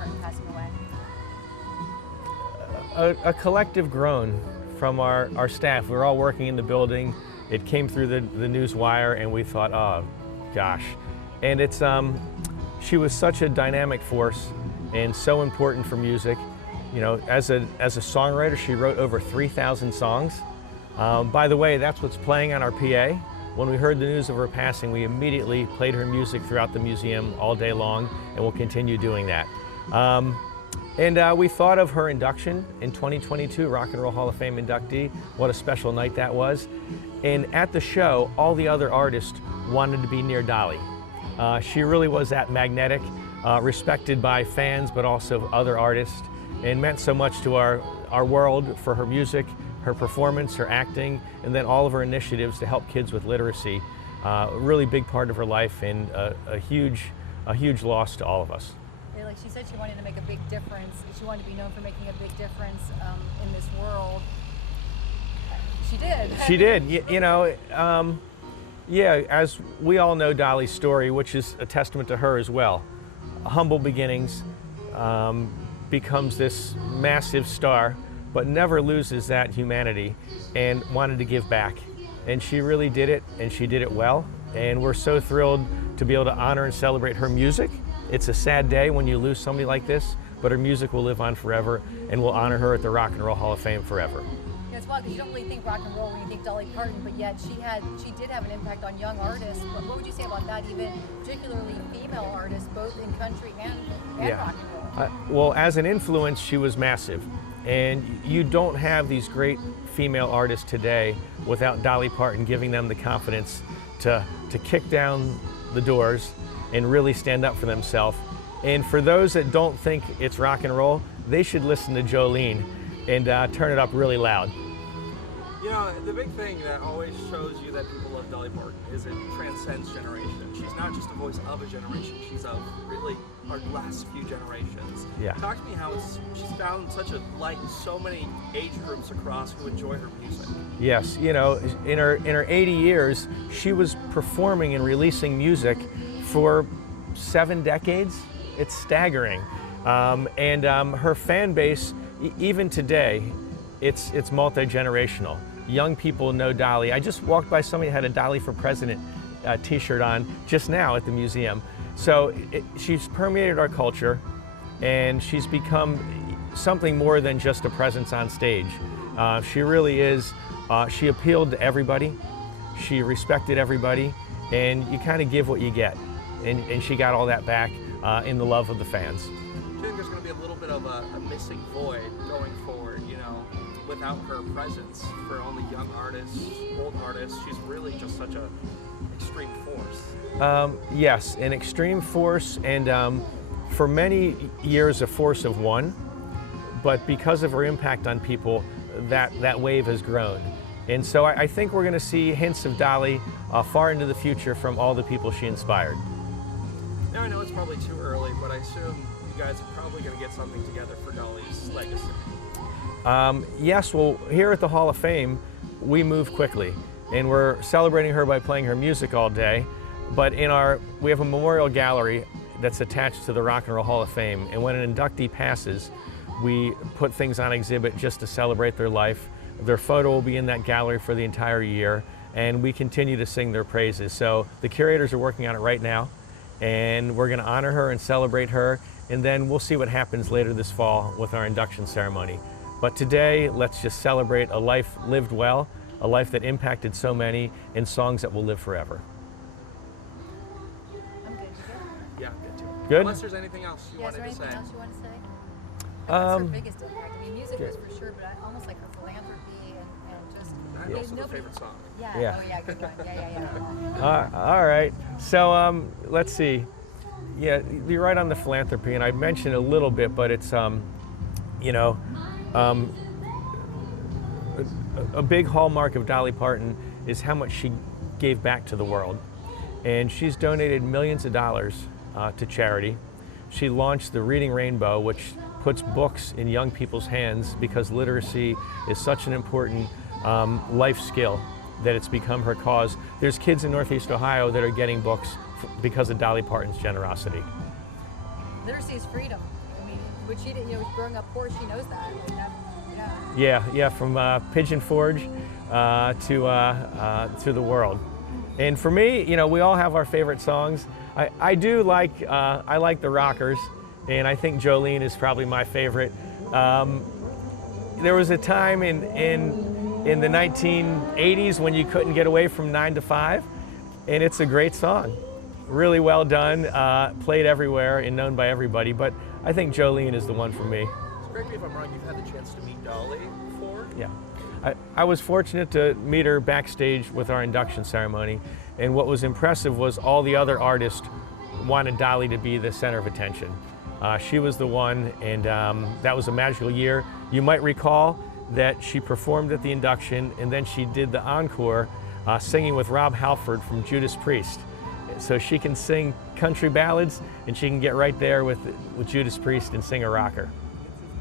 Parton passing away? A collective groan from our staff. We were all working in the building. It came through the news wire, and we thought, oh, gosh. And it's, she was such a dynamic force and so important for music. You know, as a songwriter, she wrote over 3,000 songs. By the way, that's what's playing on our PA. When we heard the news of her passing, we immediately played her music throughout the museum all day long, and we'll continue doing that. We thought of her induction in 2022, Rock and Roll Hall of Fame inductee. What a special night that was. And at the show, all the other artists wanted to be near Dolly. She really was that magnetic, respected by fans, but also other artists, and meant so much to our world for her music, her performance, her acting, and then all of her initiatives to help kids with literacy. A really big part of her life, and a huge loss to all of us. Yeah, like she said, she wanted to make a big difference. She wanted to be known for making a big difference in this world. She did. She did. You know, yeah, as we all know Dolly's story, which is a testament to her as well. Humble beginnings, becomes this massive star, but never loses that humanity, and wanted to give back. And she really did it, and she did it well. And we're so thrilled to be able to honor and celebrate her music. It's a sad day when you lose somebody like this, but her music will live on forever, and we'll honor her at the Rock and Roll Hall of Fame forever. Yeah, it's wild because you don't really think rock and roll when you think Dolly Parton, but yet she did have an impact on young artists. What would you say about that, even particularly female artists, both in country and rock and roll? Well, as an influence, she was massive. And you don't have these great female artists today without Dolly Parton giving them the confidence to kick down the doors and really stand up for themselves. And for those that don't think it's rock and roll, they should listen to Jolene and turn it up really loud. You know, the big thing that always shows you that people love Dolly Parton is it transcends generation. She's not just a voice of a generation, she's of really our last few generations. Yeah. Talk to me how she's found such a light in so many age groups across who enjoy her music. Yes, you know, in her 80 years, she was performing and releasing music for 7 decades. It's staggering. Her fan base, even today, it's multi-generational. Young people know Dolly. I just walked by somebody who had a Dolly for President t-shirt on just now at the museum. So she's permeated our culture, and she's become something more than just a presence on stage. She really is, she appealed to everybody, she respected everybody, and you kind of give what you get. And she got all that back in the love of the fans. Do you think there's going to be a little bit of a missing void going forward, you know, without her presence for only young artists, old artists? She's really just such an extreme force. Yes, an extreme force, and for many years a force of one, but because of her impact on people, that wave has grown. And so I think we're going to see hints of Dolly far into the future from all the people she inspired. Now I know it's probably too early, but I assume you guys are probably going to get something together for Dolly's legacy. Yes, well, here at the Hall of Fame, we move quickly, and we're celebrating her by playing her music all day. But we have a memorial gallery that's attached to the Rock and Roll Hall of Fame, and when an inductee passes, we put things on exhibit just to celebrate their life. Their photo will be in that gallery for the entire year, and we continue to sing their praises. So the curators are working on it right now, and we're going to honor her and celebrate her, and then we'll see what happens later this fall with our induction ceremony. But today, let's just celebrate a life lived well, a life that impacted so many, and songs that will live forever. I'm good. You Yeah, good too. Good? Unless there's anything else you wanted to say. Is there anything else you want to say? What's her biggest impact? I mean, music yeah. was for sure, but almost like her philanthropy and just... And also the favorite song. Yeah. Yeah. Oh yeah, good one. Yeah. All right, so let's see. Yeah, you're right on the philanthropy, and I mentioned a little bit, but it's, you know, a big hallmark of Dolly Parton is how much she gave back to the world. And she's donated millions of dollars to charity. She launched the Reading Rainbow, which puts books in young people's hands because literacy is such an important life skill that it's become her cause. There's kids in Northeast Ohio that are getting books because of Dolly Parton's generosity. Literacy is freedom. I mean, but she didn't, you know, growing up poor, she knows that. And that Yeah, from Pigeon Forge to the world. And for me, you know, we all have our favorite songs. I do like, I like the rockers, and I think Jolene is probably my favorite. There was a time in the 1980s when you couldn't get away from 9 to 5, and it's a great song. Really well done, played everywhere and known by everybody, but I think Jolene is the one for me. So correct me if I'm wrong, you've had the chance to meet Dolly before? Yeah. I was fortunate to meet her backstage with our induction ceremony, and what was impressive was all the other artists wanted Dolly to be the center of attention. She was the one, and that was a magical year. You might recall that she performed at the induction, and then she did the encore singing with Rob Halford from Judas Priest. So she can sing country ballads, and she can get right there with Judas Priest and sing a rocker.